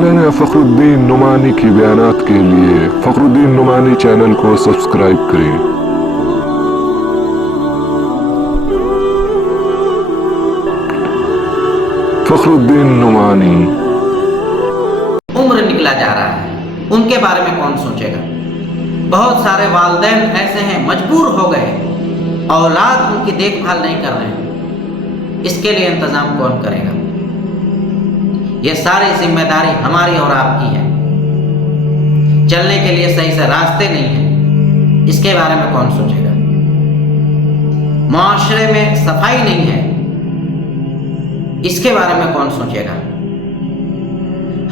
मौलाना फ़खरुद्दीन नुमानी की बयानात के लिए फ़खरुद्दीन नुमानी चैनल को सब्सक्राइब करें। फ़खरुद्दीन नुमानी। उम्र निकला जा रहा है, उनके बारे में कौन सोचेगा। बहुत सारे वालिदैन ऐसे हैं मजबूर हो गए, औलाद उनकी देखभाल नहीं कर रहे हैं, इसके लिए इंतजाम कौन करेगा। ये सारी जिम्मेदारी हमारी और आपकी है। चलने के लिए सही से रास्ते नहीं हैं, इसके बारे में कौन सोचेगा। मुआशरे में सफाई नहीं है, इसके बारे में कौन सोचेगा।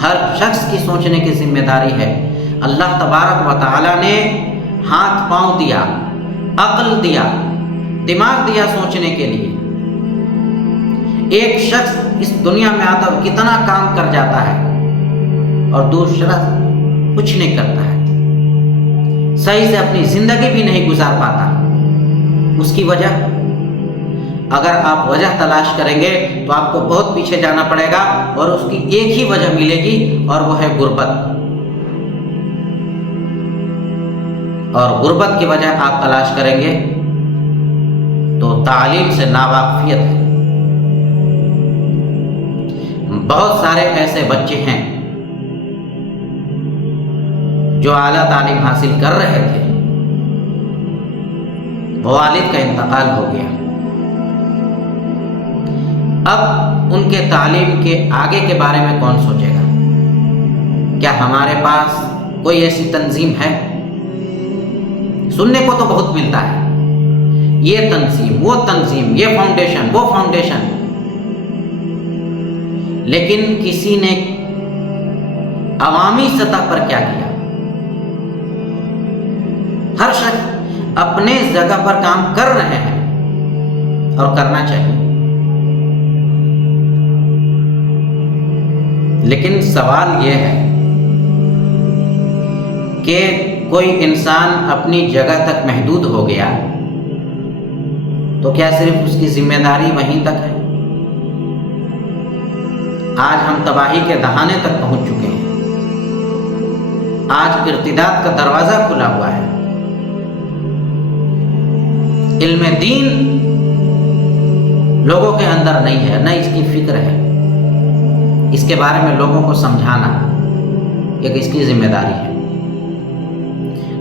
हर शख्स की सोचने की जिम्मेदारी है। अल्लाह तबारक व तआला ने हाथ पांव दिया, अक्ल दिया, दिमाग दिया सोचने के लिए। एक शख्स इस दुनिया में आता है कितना काम कर जाता है और दूसरा कुछ नहीं करता है, सही से अपनी जिंदगी भी नहीं गुजार पाता। उसकी वजह, अगर आप वजह तलाश करेंगे तो आपको बहुत पीछे जाना पड़ेगा और उसकी एक ही वजह मिलेगी और वो है गुर्बत। और गुर्बत की वजह आप तलाश करेंगे तो तालीम से नावाकिफियत है। बहुत सारे ऐसे बच्चे हैं जो आला तालीम हासिल कर रहे थे, वालिद का इंतकाल हो गया। अब उनके तालीम के आगे के बारे में कौन सोचेगा। क्या हमारे पास कोई ऐसी तंजीम है। सुनने को तो बहुत मिलता है, ये तंजीम, वो तंजीम, ये फाउंडेशन, वो फाउंडेशन, लेकिन किसी ने अवामी सतह पर क्या किया। हर शख्स अपने जगह पर काम कर रहे हैं और करना चाहिए, लेकिन सवाल यह है कि कोई इंसान अपनी जगह तक महदूद हो गया तो क्या सिर्फ उसकी जिम्मेदारी वहीं तक है। आज हम तबाही के दहाने तक पहुंच चुके हैं। आज इर्तिदाद का दरवाजा खुला हुआ है। इल्म दीन लोगों के अंदर नहीं है, न इसकी फिक्र है। इसके बारे में लोगों को समझाना एक इसकी जिम्मेदारी है।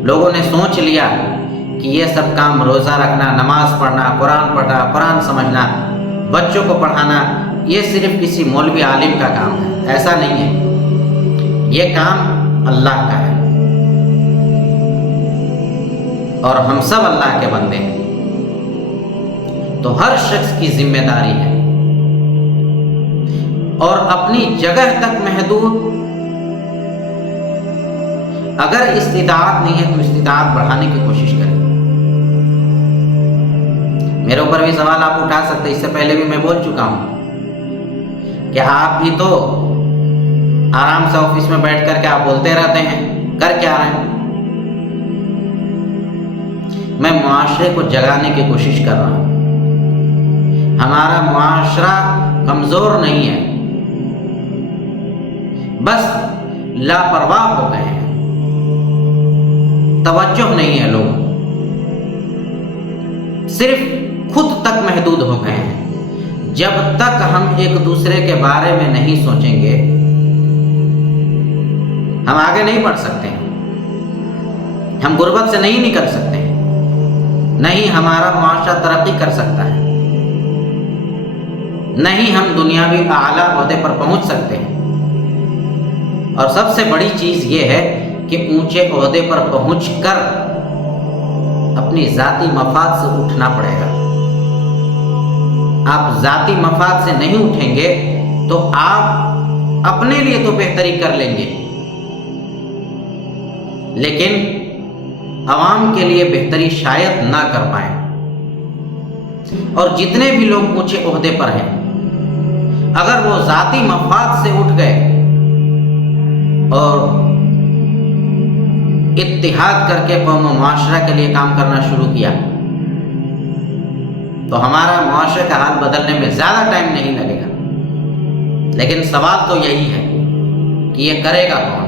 लोगों ने सोच लिया कि ये सब काम, रोज़ा रखना, नमाज पढ़ना, कुरान पढ़ना, कुरान समझना, बच्चों को पढ़ाना, ये सिर्फ किसी मौलवी आलिम का काम है। ऐसा नहीं है, ये काम अल्लाह का है और हम सब अल्लाह के बंदे हैं। तो हर शख्स की जिम्मेदारी है और अपनी जगह तक महदूद। अगर इस्तिताअत नहीं है तो इस्तिताअत बढ़ाने की कोशिश करें। मेरे ऊपर भी सवाल आप उठा सकते, इससे पहले भी मैं बोल चुका हूं कि आप भी तो आराम से ऑफिस में बैठ करके आप बोलते रहते हैं, कर क्या रहे हैं। मैं मुआशरे को जगाने की कोशिश कर रहा हूं। हमारा मुआशरा कमजोर नहीं है, बस लापरवाह हो गए हैं, तवज्जो नहीं है। लोग सिर्फ खुद तक महदूद हो गए हैं। जब तक हम एक दूसरे के बारे में नहीं सोचेंगे हम आगे नहीं बढ़ सकते हैं। हम गुर्बत से नहीं निकल सकते हैं, नहीं हमारा मुआशरा तरक्की कर सकता है, नहीं हम दुनियावी आला ओहदे पर पहुंच सकते हैं। और सबसे बड़ी चीज ये है कि ऊंचे ओहदे पर पहुंचकर अपनी जाती मफाद से उठना पड़ेगा। आप जाती मफाद से नहीं उठेंगे तो आप अपने लिए तो बेहतरी कर लेंगे, लेकिन आवाम के लिए बेहतरी शायद ना कर पाए। और जितने भी लोग ऊंचे ओहदे पर हैं, अगर वो जाती मफाद से उठ गए और इत्तिहाद करके कौम व मुआशरा के लिए काम करना शुरू किया तो हमारा मुआशरे का हाल बदलने में ज़्यादा टाइम नहीं लगेगा। लेकिन सवाल तो यही है کہ یہ کرے گا کون؟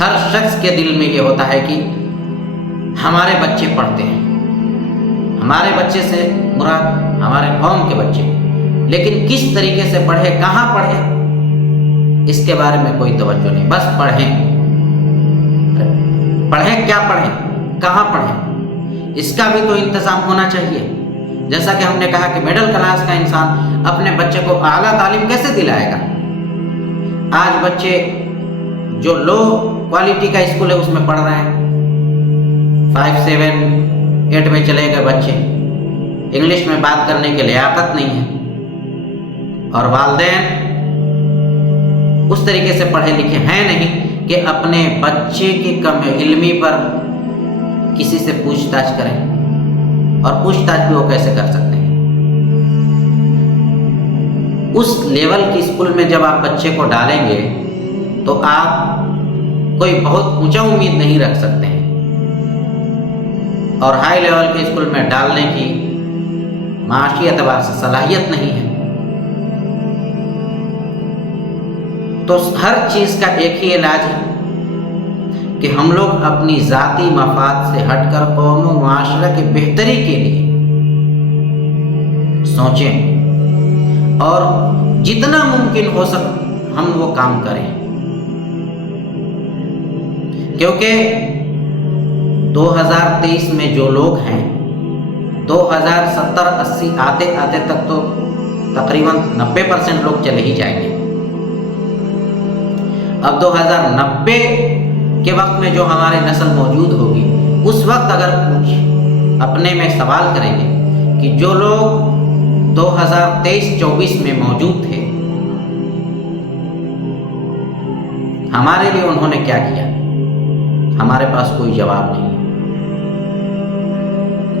ہر شخص کے دل میں یہ ہوتا ہے کہ ہمارے بچے پڑھتے ہیں، ہمارے بچے سے مراد ہمارے قوم کے بچے، لیکن کس طریقے سے پڑھے، کہاں پڑھے، اس کے بارے میں کوئی توجہ نہیں۔ بس پڑھیں، پڑھیں، کیا پڑھیں، کہاں پڑھیں، اس کا بھی تو انتظام ہونا چاہیے۔ جیسا کہ ہم نے کہا کہ مڈل کلاس کا انسان اپنے بچے کو اعلیٰ تعلیم کیسے دلائے گا؟ آج بچے جو لو کوالٹی کا اسکول ہے اس میں پڑھ رہے ہیں، 5, 7, 8 میں چلے گئے بچے، انگلش میں بات کرنے کے لیاقت نہیں ہے، اور والدین اس طریقے سے پڑھے لکھے ہیں نہیں کہ اپنے بچے کی کم علمی پر کسی سے پوچھ تاچھ کریں، اور پوچھ تاچھ بھی وہ کیسے کر سکتے ہیں؟ اس لیول کی اسکول میں جب آپ بچے کو ڈالیں گے تو آپ کوئی بہت اونچا امید نہیں رکھ سکتے ہیں، اور ہائی لیول کے اسکول میں ڈالنے کی معاشی اعتبار سے صلاحیت نہیں ہے۔ تو ہر چیز کا ایک ہی علاج ہے کہ ہم لوگ اپنی ذاتی مفاد سے ہٹ کر قوم و معاشرہ کی بہتری کے لیے سوچیں، اور جتنا ممکن ہو سکے ہم وہ کام کریں، کیونکہ 2023 میں جو لوگ ہیں 2070-80 آتے آتے تک تو تقریباً 90% لوگ چلے ہی جائیں گے۔ اب 2090 کے وقت میں جو ہماری نسل موجود ہوگی، اس وقت اگر کچھ اپنے میں سوال کریں گے کہ جو لوگ 2023-24 میں موجود تھے ہمارے لیے انہوں نے کیا کیا، ہمارے پاس کوئی جواب نہیں ہے،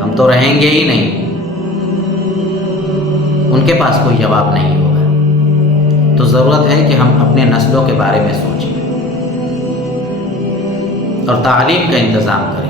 ہم تو رہیں گے ہی نہیں، ان کے پاس کوئی جواب نہیں ہوگا۔ تو ضرورت ہے کہ ہم اپنے نسلوں کے بارے میں سوچیں اور تعلیم کا انتظام کریں۔